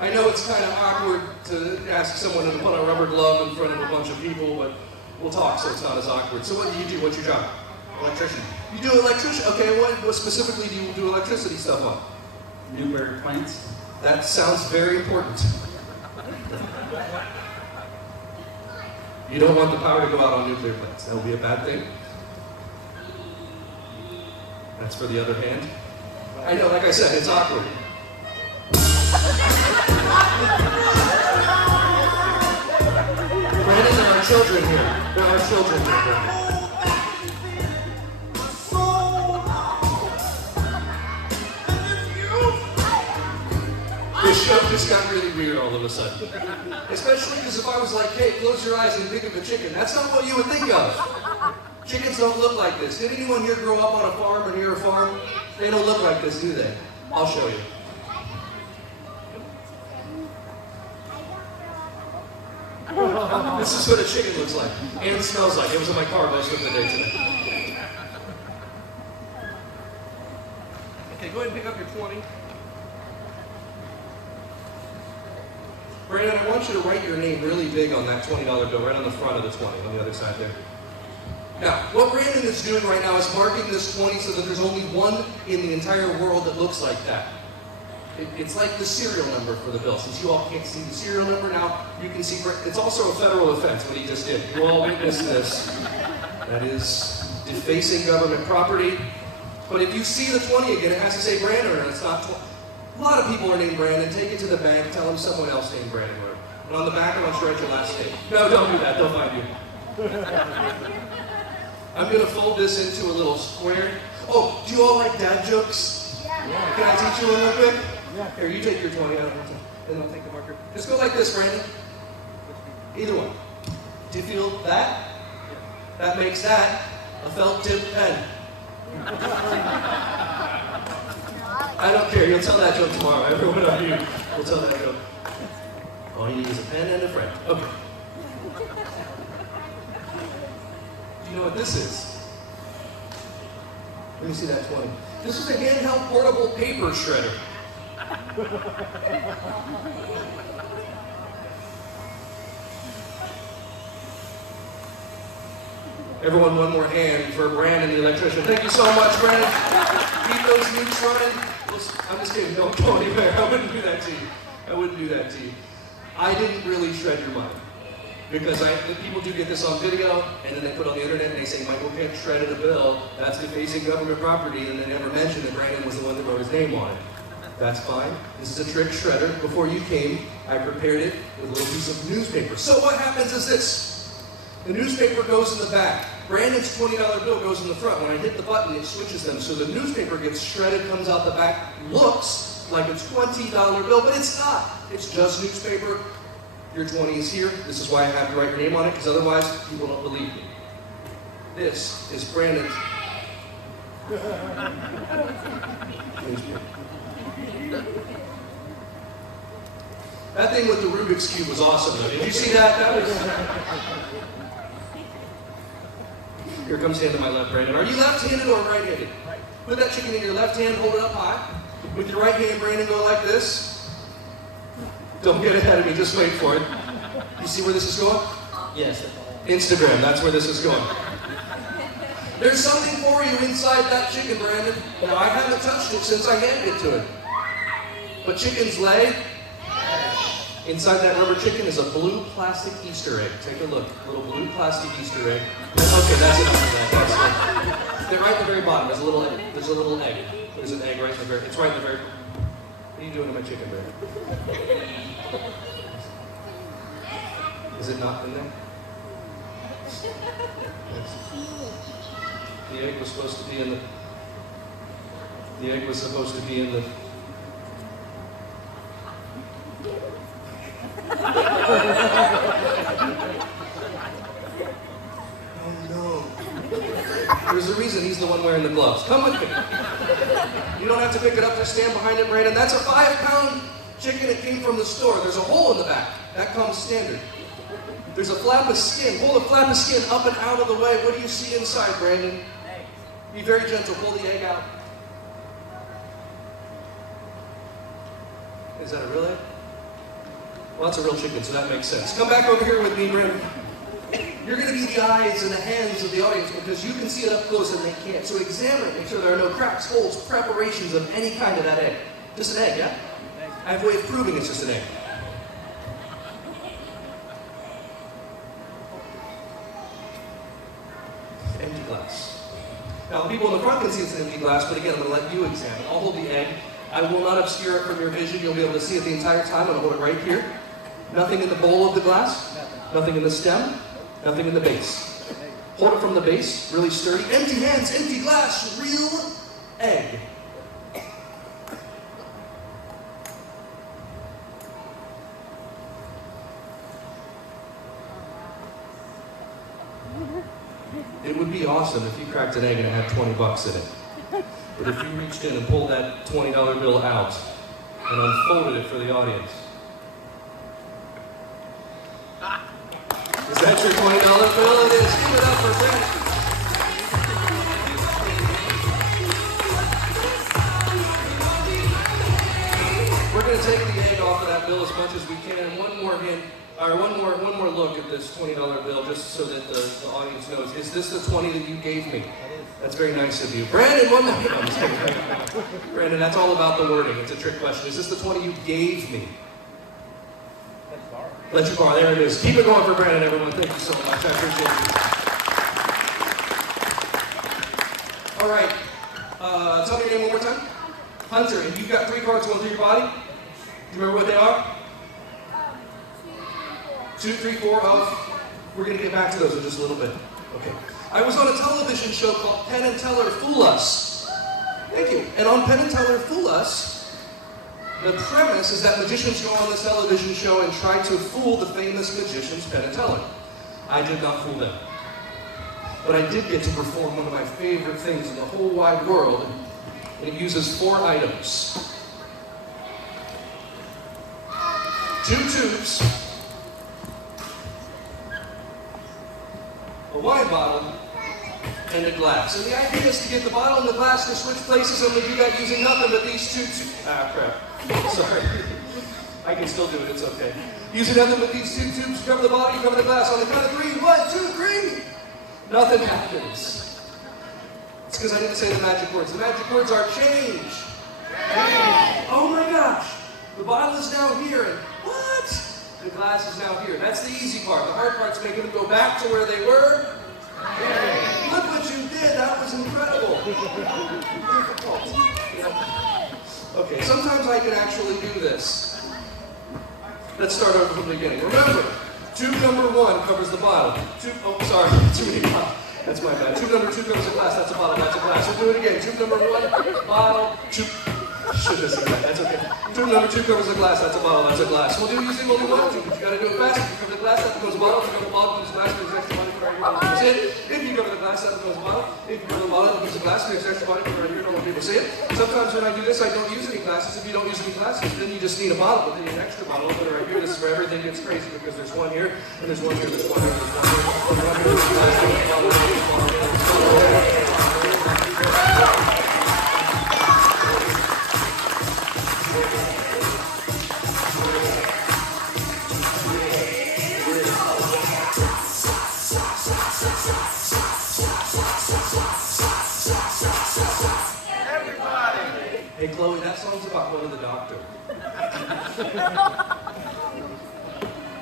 I know it's kind of awkward to ask someone to put a rubber glove in front of a bunch of people, but we'll talk so it's not as awkward. So what do you do? What's your job? Electrician. You do electrician. Okay, what specifically do you do electricity stuff on? Nuclear plants. That sounds very important. You don't want the power to go out on nuclear plants. That will be a bad thing. That's for the other hand. I know, like I said, it's awkward. Brandon, there are children here. There are children here, Brandon. This show just got really weird all of a sudden. Especially because if I was like, hey, close your eyes and think of a chicken, that's not what you would think of. Chickens don't look like this. Did anyone here grow up on a farm or near a farm? They don't look like this, do they? I'll show you. This is what a chicken looks like and smells like. It was in my car most of the day today. Okay, go ahead and pick up your 20. Brandon, I want you to write your name really big on that $20 bill, right on the front of the 20, on the other side there. Now, what Brandon is doing right now is marking this 20 so that there's only one in the entire world that looks like that. It's like the serial number for the bill. Since you all can't see the serial number now, you can see, it's also a federal offense what he just did. You all witnessed this. That is defacing government property. But if you see the 20 again, it has to say Brandon, and it's not 20. A lot of people are named Brandon. Take it to the bank. Tell them someone else named Brandon. And on the back, I want you to write your last name. No, don't do that. They'll find you. I'm going to fold this into a little square. Oh, do you all like dad jokes? Yeah. Can I teach you one real quick? Yeah. Here, you take your 20 out of it. Then I'll take the marker. Just go like this, Brandon. Either one. Do you feel that? That makes that a felt tip pen. I don't care. You'll tell that joke tomorrow. Everyone on you will tell that joke. All you need is a pen and a friend. Okay. Do you know what this is? Let me see that 20. This is a handheld portable paper shredder. Everyone, one more hand for Brandon, the electrician. Thank you so much, Brandon. Keep those nukes running. I'm just kidding. Don't go anywhere. I wouldn't do that to you. I wouldn't do that to you. I didn't really shred your money. Because people do get this on video, and then they put it on the internet, and they say, Michael Kent shredded a bill. That's defacing government property, and they never mention that Brandon was the one that wrote his name on it. That's fine. This is a trick shredder. Before you came, I prepared it with a little piece of newspaper. So what happens is this. The newspaper goes in the back. Brandon's $20 bill goes in the front. When I hit the button, it switches them. So the newspaper gets shredded, comes out the back, looks like a $20 bill, but it's not. It's just newspaper. Your 20 is here. This is why I have to write your name on it, because otherwise people don't believe me. This is Brandon's newspaper. That thing with the Rubik's Cube was awesome, though. Did you see that? That was... Here comes hand to my left, Brandon. Are you left-handed or right-handed? Put that chicken in your left hand, hold it up high. With your right hand, Brandon, go like this. Don't get ahead of me, just wait for it. You see where this is going? Yes. Instagram, that's where this is going. There's something for you inside that chicken, Brandon. Now, I haven't touched it since I handed it to him. But chickens lay. Inside that rubber chicken is a blue plastic Easter egg. Take a look. A little blue plastic Easter egg. Okay, that's enough of that. That's it. They're right at the very bottom. There's a little egg. There's a little egg. There's an egg right in the very... It's right in the very... What are you doing to my chicken, Brandon? Is it not in there? Yes. The egg was supposed to be in the... The egg was supposed to be in the... Oh no. There's a reason he's the one wearing the gloves. Come with me. You don't have to pick it up, just stand behind it, Brandon. That's a 5-pound chicken that came from the store. There's a hole in the back. That comes standard. There's a flap of skin. Pull the flap of skin up and out of the way. What do you see inside, Brandon? Be very gentle. Pull the egg out. Is that a real egg? Well, that's a real chicken, so that makes sense. Come back over here with me, Brandon. You're going to be the eyes and the hands of the audience because you can see it up close and they can't. So examine it. Make sure there are no cracks, holes, preparations of any kind of that egg. Just an egg, yeah? I have a way of proving it's just an egg. Empty glass. Now, the people in the front can see it's an empty glass, but again, I'm going to let you examine. I'll hold the egg. I will not obscure it from your vision. You'll be able to see it the entire time. I'm going to hold it right here. Nothing in the bowl of the glass. Nothing in the stem. Nothing in the base. Hold it from the base, really sturdy. Empty hands, empty glass, real egg. It would be awesome if you cracked an egg and it had 20 bucks in it. But if you reached in and pulled that $20 bill out and unfolded it for the audience. Is that your $20 bill? It is. Give it up for Brandon. We're going to take the egg off of that bill as much as we can. One more look at this $20 bill, just so that the audience knows. Is this the 20 that you gave me? That's very nice of you. Brandon, one more. No, I'm just kidding. Brandon, that's all about the wording. It's a trick question. Is this the 20 you gave me? Let you borrow. There it is. Keep it going for Brandon, everyone. Thank you so much. I appreciate it. All right. Tell me your name one more time. Hunter. And you've got 3 cards going through your body. Do you remember what they are? 2, 3, 4 of. We're going to get back to those in just a little bit. Okay. I was on a television show called Penn and Teller Fool Us. Thank you. And on Penn and Teller Fool Us, the premise is that magicians go on this television show and try to fool the famous magicians Penn and Teller. I did not fool them. But I did get to perform one of my favorite things in the whole wide world, It uses 4 items. 2 tubes, a wine bottle, and a glass. And the idea is to get the bottle and the glass to switch places, and we do that using nothing but these 2 tubes. Ah, crap. Sorry. I can still do it, it's okay. Using nothing but these 2 tubes, you cover the bottle, you cover the glass. On the count of 3, 1, 2, 3. Nothing happens. It's because I didn't say the magic words. The magic words are change. Oh my gosh. The bottle is now here. And what? The glass is now here. That's the easy part. The hard part's making them go back to where they were. Look what you did. That was incredible. Difficult. Okay, sometimes I can actually do this. Let's start over from the beginning. Remember, tube number 1 covers the bottle. Too many bottles. That's my bad. Tube number 2 covers a glass. That's a bottle. That's a glass. We'll do it again. Tube number 1, bottle. Tube. Should have said that. That's okay. Tube number 2 covers a glass. That's a bottle. That's a glass. We'll do using only 1 tube. But you got to do it fast. If you cover the glass, that becomes a bottle. If you cover the bottle, it becomes a glass. There's extra money for our hero. People see it. If you cover the glass, that becomes a bottle. If you cover the bottle, it becomes a glass. There's extra money for our hero. People see it. Sometimes when I do this, I don't use any glasses. If you don't use any glasses, then you just need a bottle. But then you need an extra bottle. But right here, this is where everything gets crazy because there's 1 here, and there's 1 here, there's 1 here, there's 1 here, there's 1 here, there's a glass, there's a bottle, there's a bottle, there's a bottle. Hey Chloe, that song's about going to the doctor.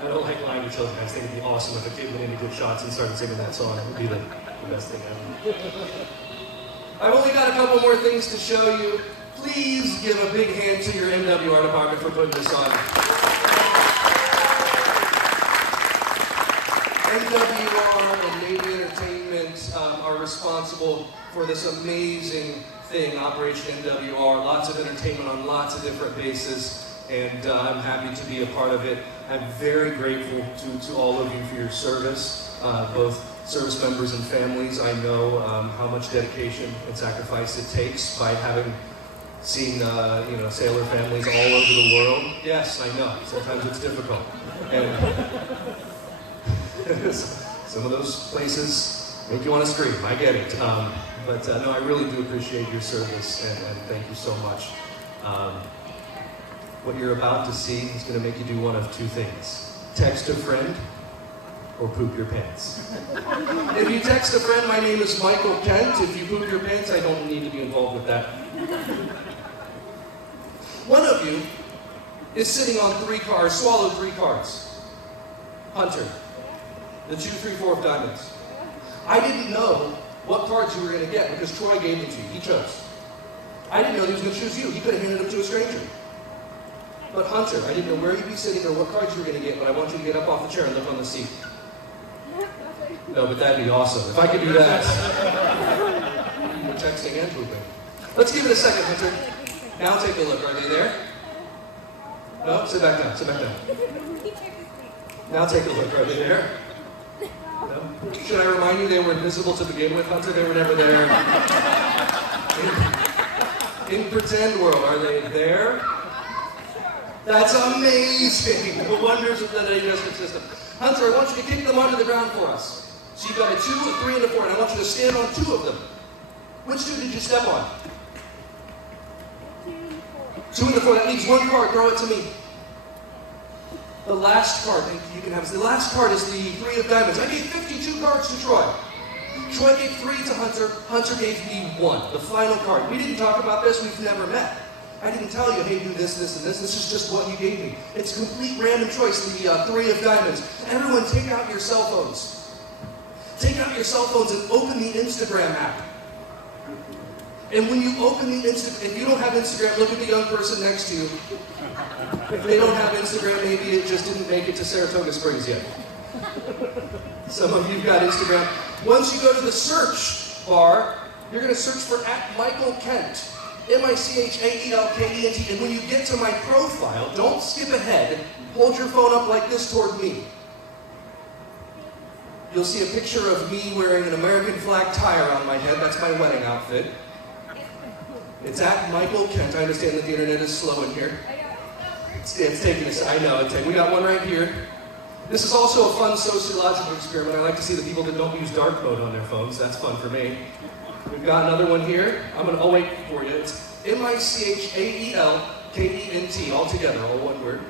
I don't like lying to children. I just think it'd be awesome if a kid went into good shots and started singing that song. It would be the best thing ever. I've only got a couple more things to show you. Please give a big hand to your MWR department for putting this on. MWR and Navy Entertainment are responsible for this amazing thing, Operation MWR. Lots of entertainment on lots of different bases, and I'm happy to be a part of it. I'm very grateful to all of you for your service, both service members and families. I know how much dedication and sacrifice it takes by having seen sailor families all over the world. Yes, I know. Sometimes it's difficult. And some of those places make you want to scream. I get it. But no, I really do appreciate your service, and thank you so much. What you're about to see is going to make you do one of 2 things. Text a friend or poop your pants. If you text a friend, my name is Michael Kent. If you poop your pants, I don't need to be involved with that. One of you is sitting on 3 cards, swallowed 3 cards. Hunter, the 2, 3, 4 of diamonds. I didn't know what cards you were going to get because Troy gave them to you. He chose. I didn't know he was going to choose you. He could have handed them to a stranger. But Hunter, I didn't know where you'd be sitting or what cards you were going to get, but I want you to get up off the chair and look on the seat. No, but that'd be awesome. If I could do that. We're texting and pooping. Let's give it a second, Hunter. Now take a look. Are they there? No? Sit back down. Sit back down. Now take a look. Are they there? No? Should I remind you they were invisible to begin with, Hunter? They were never there. In pretend world, are they there? That's amazing! The wonders of the digestive system. Hunter, I want you to kick them onto the ground for us. So you've got a 2, a 3, and a 4, and I want you to stand on 2 of them. Which 2 did you step on? 2 and the 4. That leaves 1 card. Throw it to me. The last card, you can have. The last card is the 3 of diamonds. I gave 52 cards to Troy. Troy gave 3 to Hunter. Hunter gave me 1. The final card. We didn't talk about this. We've never met. I didn't tell you, hey, do this, this, and this. This is just what you gave me. It's a complete random choice. The 3 of diamonds. Everyone, take out your cell phones. Take out your cell phones and open the Instagram app. And when you open the if you don't have Instagram, look at the young person next to you. If they don't have Instagram, maybe it just didn't make it to Saratoga Springs yet. Some of you've got Instagram. Once you go to the search bar, you're going to search for @Michael Kent. MICHAELKENT. And when you get to my profile, don't skip ahead. Hold your phone up like this toward me. You'll see a picture of me wearing an American flag tie around my head. That's my wedding outfit. It's at Michael Kent. I understand that the internet is slow in here. It's taking us, I know. We got one right here. This is also a fun sociological experiment. I like to see the people that don't use dark mode on their phones. That's fun for me. We've got another one here. I'll wait for you. It's MICHAELKENT, all together, all one word.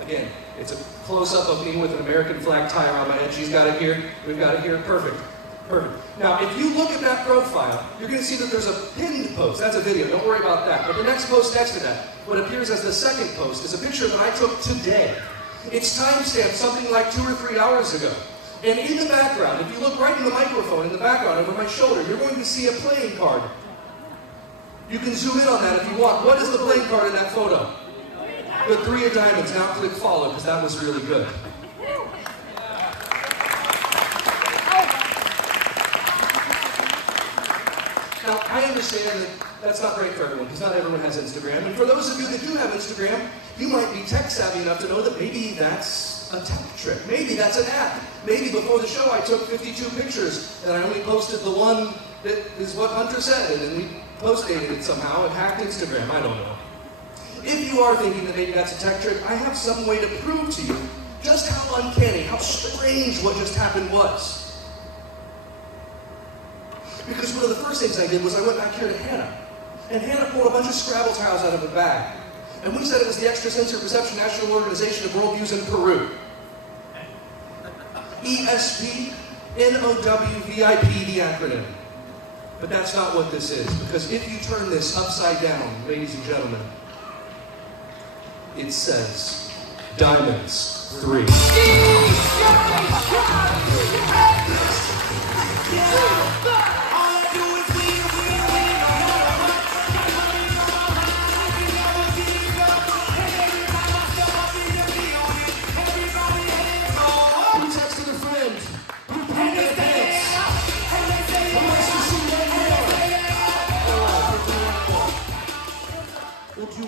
Again, it's a close-up of me with an American flag tie around my head. She's got it here. We've got it here. Perfect. Perfect. Now, if you look at that profile, you're going to see that there's a pinned post. That's a video. Don't worry about that. But the next post next to that, what appears as the second post, is a picture that I took today. It's timestamped something like 2 or 3 hours ago. And in the background, if you look right in the microphone, in the background over my shoulder, you're going to see a playing card. You can zoom in on that if you want. What is the playing card in that photo? The 3 of diamonds. Now click follow, because that was really good. Now, I understand that that's not great for everyone, because not everyone has Instagram. And for those of you that do have Instagram, you might be tech savvy enough to know that maybe that's a tech trick. Maybe that's an app. Maybe before the show I took 52 pictures, and I only posted the one that is what Hunter said, and we post-dated it somehow and hacked Instagram. I don't know. If you are thinking that maybe that's a tech trick, I have some way to prove to you just how uncanny, how strange what just happened was. Because one of the first things I did was I went back here to Hannah. And Hannah pulled a bunch of Scrabble tiles out of a bag. And we said it was the Extrasensory Perception National Organization of Worldviews in Peru. ESPNOWVIP, the acronym. But that's not what this is. Because if you turn this upside down, ladies and gentlemen, it says Diamonds 3.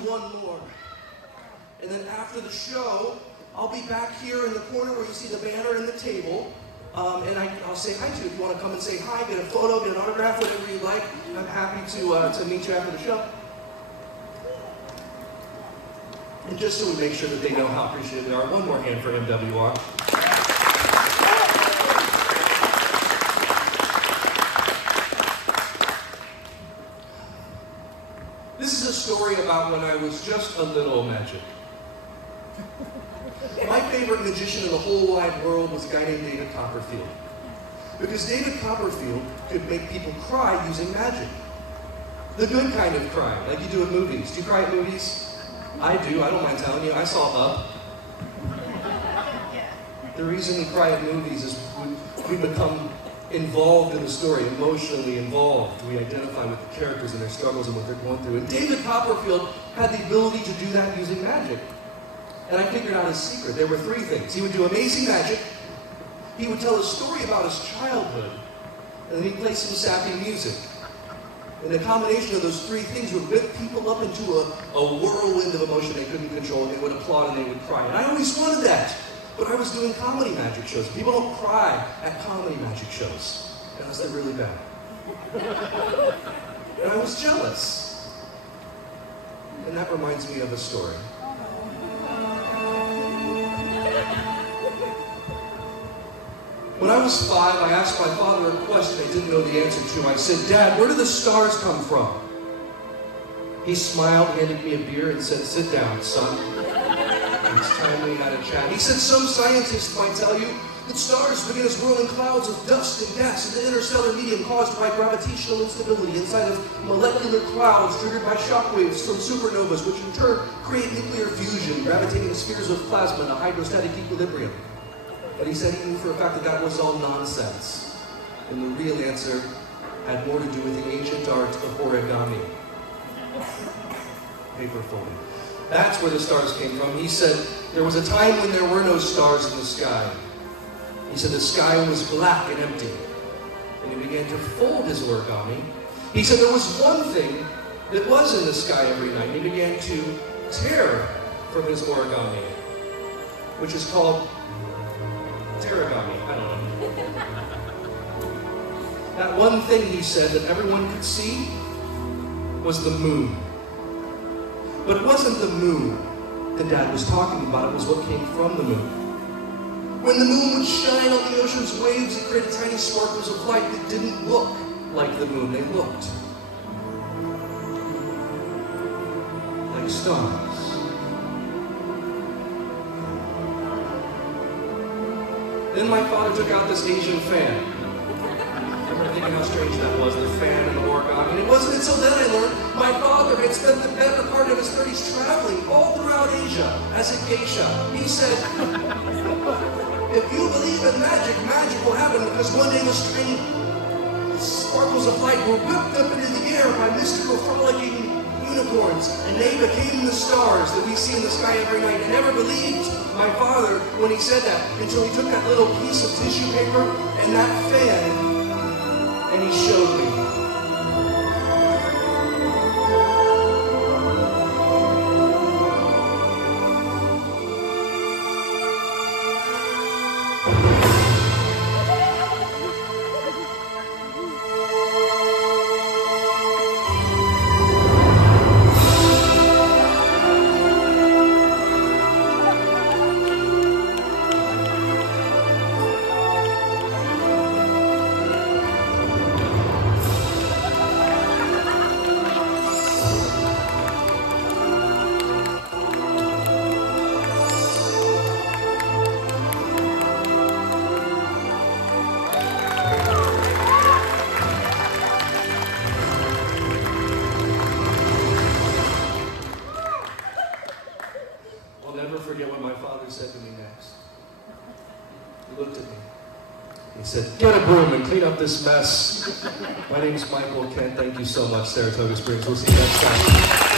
One more. And then after the show, I'll be back here in the corner where you see the banner and the table. And I'll say hi to you if you want to come and say hi, get a photo, get an autograph, whatever you like. I'm happy to meet you after the show. And just so we make sure that they know how appreciative we are, one more hand for MWR. This is a story about when I was just a little magic. My favorite magician in the whole wide world was a guy named David Copperfield. Because David Copperfield could make people cry using magic. The good kind of cry, like you do in movies. Do you cry at movies? I do, I don't mind telling you. I saw Up. The reason we cry at movies is we become involved in the story, emotionally involved. We identify with the characters and their struggles and what they're going through. And David Copperfield had the ability to do that using magic. And I figured out his secret. There were 3 things. He would do amazing magic, he would tell a story about his childhood, and then he'd play some sappy music. And the combination of those 3 things would whip people up into a whirlwind of emotion they couldn't control, and they would applaud and they would cry. And I always wanted that. But I was doing comedy magic shows. People don't cry at comedy magic shows, unless they're really bad. And I was jealous. And that reminds me of a story. When I was 5, I asked my father a question I didn't know the answer to. I said, "Dad, where do the stars come from?" He smiled, handed me a beer, and said, "Sit down, son." It's time we had a chat. He said, "Some scientists might tell you that stars begin as whirling clouds of dust and gas in the interstellar medium caused by gravitational instability inside of molecular clouds triggered by shockwaves from supernovas, which in turn create nuclear fusion, gravitating the spheres of plasma in a hydrostatic equilibrium." But he said he knew for a fact that that was all nonsense. And the real answer had more to do with the ancient art of origami. Paper folding. That's where the stars came from. He said there was a time when there were no stars in the sky. He said the sky was black and empty. And he began to fold his origami. He said there was one thing that was in the sky every night. He began to tear from his origami, which is called terragami. I don't know. That one thing he said that everyone could see was the moon. But it wasn't the moon that Dad was talking about, it was what came from the moon. When the moon would shine on the ocean's waves, it created tiny sparkles of light that didn't look like the moon. They looked like stars. Then my father took out this Asian fan. I remember thinking how strange that was, the fan and the origami. And it wasn't until then I learned my father had spent the better part of his 30s traveling all throughout Asia as a geisha. He said, if you believe in magic, magic will happen, because one day those tiny sparkles of light were whipped up into the air by mystical frolicking unicorns, and they became the stars that we see in the sky every night. I never believed my father when he said that until he took that little piece of tissue paper and that fan and he showed me. I'll never forget what my father said to me next. He looked at me. He said, get a broom and clean up this mess. My name's Michael Kent. Thank you so much, Saratoga Springs. We'll see you next time.